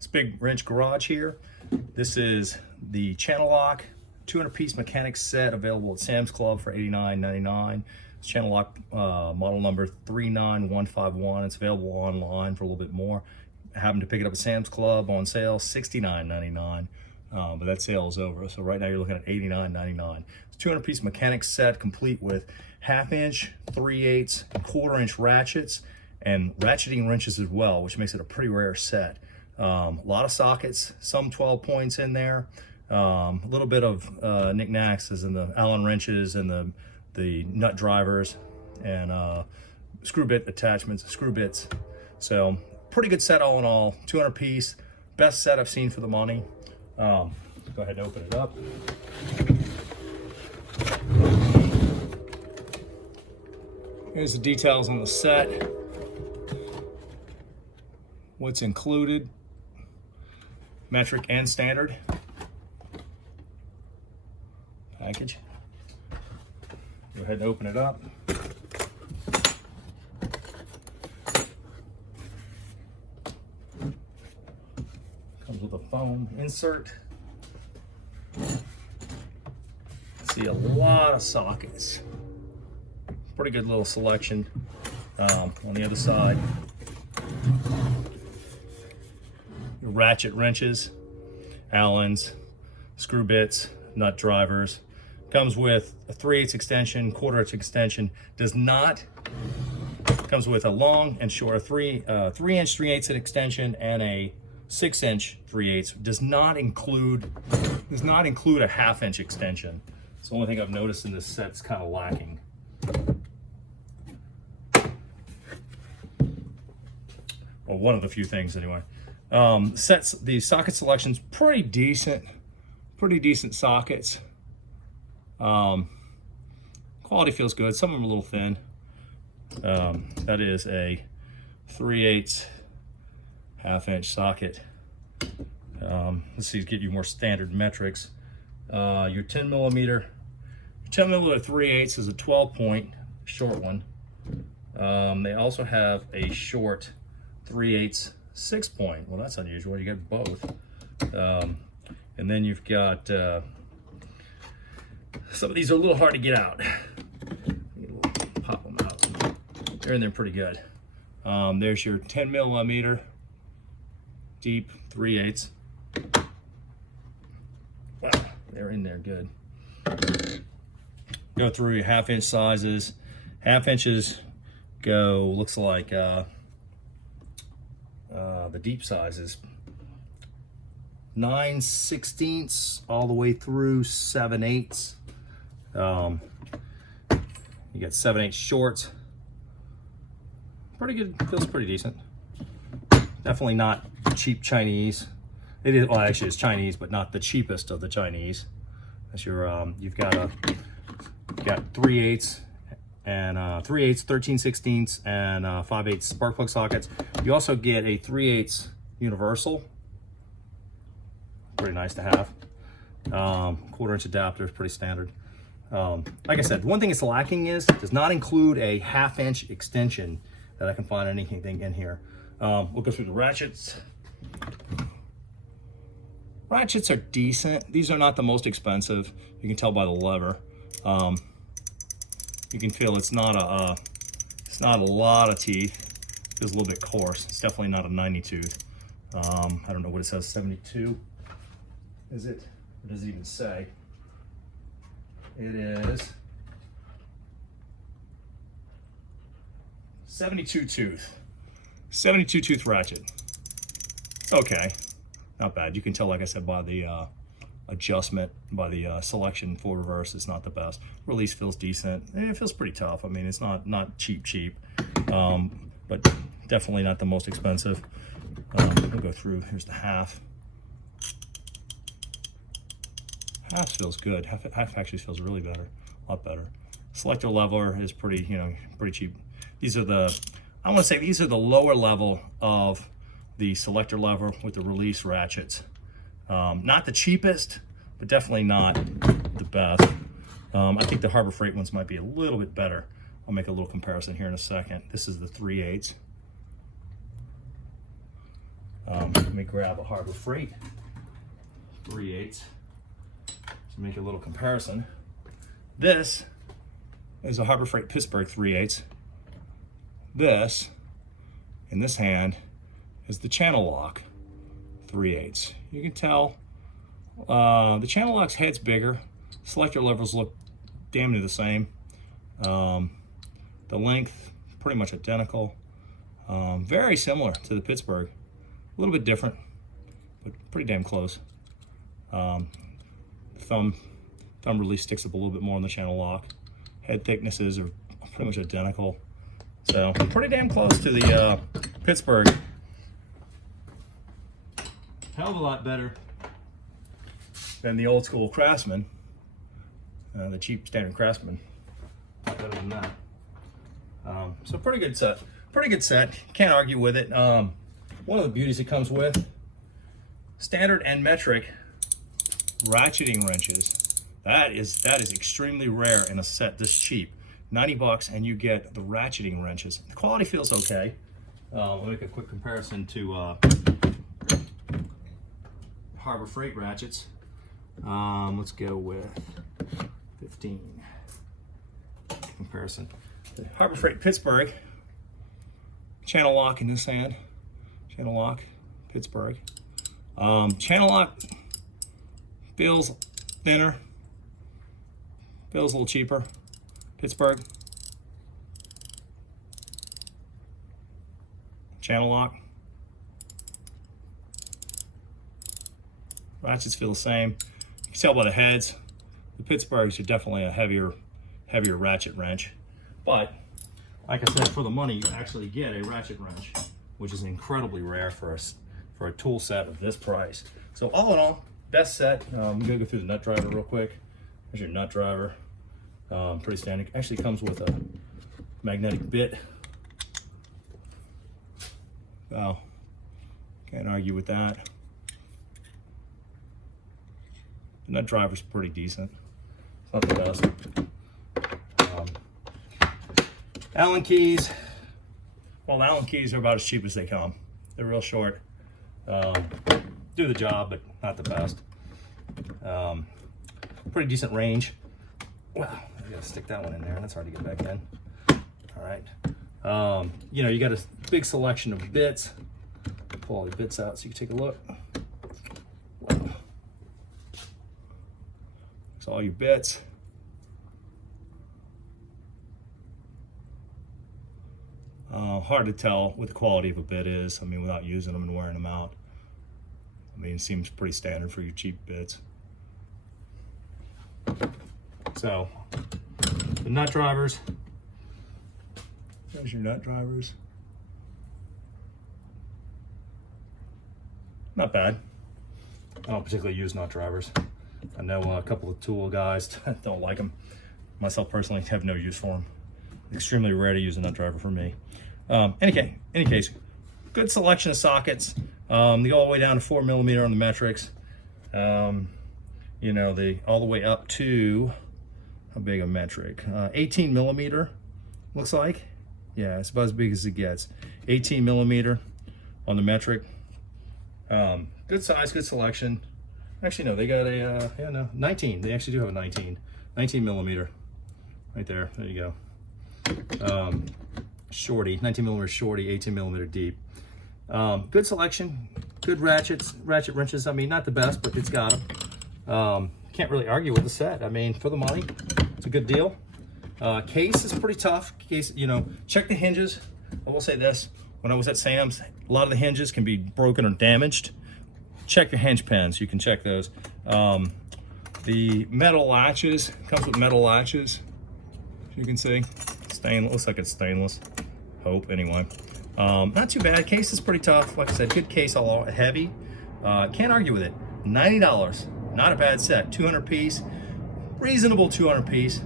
This big wrench garage here. This is the channel lock 200-piece mechanics set available at Sam's Club for $89.99. It's channel lock model number 39151. It's available online for a little bit more. Happened to pick it up at Sam's Club on sale, $69.99. But that sale is over. So right now you're looking at $89.99. It's 200-piece mechanics set complete with 1/2 inch, 3/8, 1/4 inch ratchets and ratcheting wrenches as well, which makes it a pretty rare set. A lot of sockets, some 12 points in there. A little bit of knickknacks as in the Allen wrenches and the nut drivers and screw bit attachments, screw bits. So pretty good set all in all, 200 piece, best set I've seen for the money. Go ahead and open it up. Here's the details on the set. What's included, metric and standard package. Go ahead and open it up. Comes with a foam insert. See a lot of sockets. Pretty good little selection on the other side. Ratchet wrenches, Allens, screw bits, nut drivers. Comes with a 3/8 extension, 1/4 inch extension. Comes with a long and short, 3 inch 3/8 extension and a 6 inch 3/8. Does not include a 1/2 inch extension. It's the only thing I've noticed in this set's kind of lacking. Well, one of the few things anyway. The socket selection's pretty decent sockets. Quality feels good. Some of them are a little thin. That is a 3/8 1/2 inch socket. Let's see, get you more standard metrics. Your 10mm 3/8 is a 12 point short one. They also have a short 3/8 6 point. Well, that's unusual. You got both. And then you've got some of these are a little hard to get out. Pop them out. They're in there pretty good. There's your 10mm deep 3/8. Wow, they're in there good. Go through your 1/2 inch sizes. 1/2 inches go, looks like the deep sizes 9/16 all the way through 7/8. You got 7/8 shorts. Pretty good, feels pretty decent. Definitely not cheap Chinese. It is, well, actually it's Chinese, but not the cheapest of the Chinese. That's your you've got 3/8 and 3/8, 13/16 and 5/8 spark plug sockets. You also get a 3/8 universal. Pretty nice to have. 1/4 inch adapter is pretty standard. Like I said, one thing it's lacking is it does not include a 1/2 inch extension that I can find anything in here. We'll go through the ratchets. Ratchets are decent. These are not the most expensive. You can tell by the lever. You can feel it's not a lot of teeth. It's a little bit coarse. It's definitely not a 90 tooth. I don't know what it says, 72. Is it? What does it even say? It is 72 tooth. 72 tooth ratchet. It's okay. Not bad. You can tell, like I said, by the adjustment, by the selection for reverse, it's not the best. Release feels decent. It feels pretty tough. I mean, it's not cheap, but definitely not the most expensive. We'll go through. Here's the half. Half feels good. Half actually feels really better, a lot better. Selector leveler is pretty cheap. These are I want to say these are the lower level of the selector lever with the release ratchets. Not the cheapest, but definitely not the best. I think the Harbor Freight ones might be a little bit better. I'll make a little comparison here in a second. This is the 3/8. Let me grab a Harbor Freight 3/8 to make a little comparison. This is a Harbor Freight Pittsburgh 3/8. This, in this hand, is the channel lock 3/8. You can tell the channel lock's head's bigger. Selector levers look damn near the same. The length, pretty much identical. Very similar to the Pittsburgh. A little bit different, but pretty damn close. The thumb release sticks up a little bit more on the channel lock. Head thicknesses are pretty much identical. So pretty damn close to the Pittsburgh. Hell of a lot better than the old school Craftsman, the cheap standard Craftsman. Better than that. So pretty good set. Pretty good set. Can't argue with it. One of the beauties it comes with, standard and metric ratcheting wrenches. That is extremely rare in a set this cheap. 90 bucks and you get the ratcheting wrenches. The quality feels okay. I'll make a quick comparison to Harbor Freight ratchets. Let's go with 15 comparison. The Harbor Freight Pittsburgh, channel lock in this hand. Channel lock, Pittsburgh. Channel lock feels thinner, feels a little cheaper. Pittsburgh. Channel lock. Ratchets feel the same. You can tell by the heads. The Pittsburghs are definitely a heavier ratchet wrench. But, like I said, for the money, you actually get a ratchet wrench, which is incredibly rare for a tool set of this price. So all in all, best set. I'm gonna go through the nut driver real quick. There's your nut driver. Pretty standard. Actually comes with a magnetic bit. So, can't argue with that. The nut driver's pretty decent. It's not the best. Allen keys. Well, the Allen keys are about as cheap as they come. They're real short. Do the job, but not the best. Pretty decent range. Wow, I gotta stick that one in there. That's hard to get back in. All right. You know, you got a big selection of bits. Pull all the bits out so you can take a look. Wow. It's all your bits. Hard to tell what the quality of a bit is. I mean, without using them and wearing them out. I mean, it seems pretty standard for your cheap bits. So, the nut drivers. There's your nut drivers. Not bad. I don't particularly use nut drivers. I know a couple of tool guys don't like them. Myself personally have no use for them. Extremely rare to use a nut driver for me. Any case, good selection of sockets. They go all the way down to 4mm on the metrics. You know, they all the way up to, how big a metric? 18mm, looks like. Yeah, it's about as big as it gets. 18mm on the metric. Good size, good selection. Actually, no, they got a 19. They actually do have a 19mm right there. There you go. Shorty, 19mm shorty, 18mm deep. Good selection, good ratchet wrenches. I mean, not the best, but it's got them. Can't really argue with the set. I mean, for the money, it's a good deal. Case is pretty tough. Case, you know, check the hinges. I will say this: when I was at Sam's, a lot of the hinges can be broken or damaged. Check your hinge pins. You can check those. The metal latches, comes with metal latches. As you can see, stainless. Looks like it's stainless. Hope anyway. Not too bad. Case is pretty tough. Like I said, good case, all heavy. Can't argue with it. $90. Not a bad set. 200 piece. Reasonable 200 piece.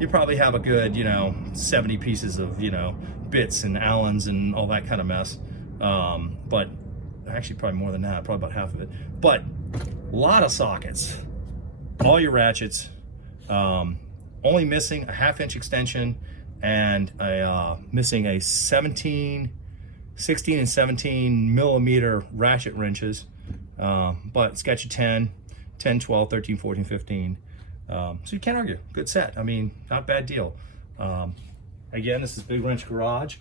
You probably have a good, you know, 70 pieces of, you know, bits and Allens and all that kind of mess. But actually probably more than that, probably about half of it. But a lot of sockets. All your ratchets. Only missing a 1/2 inch extension and missing a 17 16 and 17 millimeter ratchet wrenches, but it's got you 10, 12, 13, 14, 15. So you can't argue. Good set. I mean, not a bad deal. Again, this is Big Wrench Garage.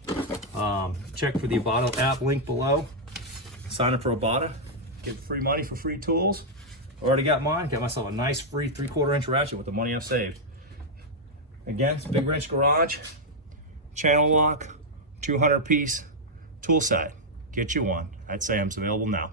Check for the Ibotta app link below. Sign up for Ibotta. Get free money for free tools. Already got mine. Got myself a nice free 3/4 inch ratchet with the money I've saved. Again, it's Big Wrench Garage. Channel lock, 200 piece tool set. Get you one at Sam's, available now.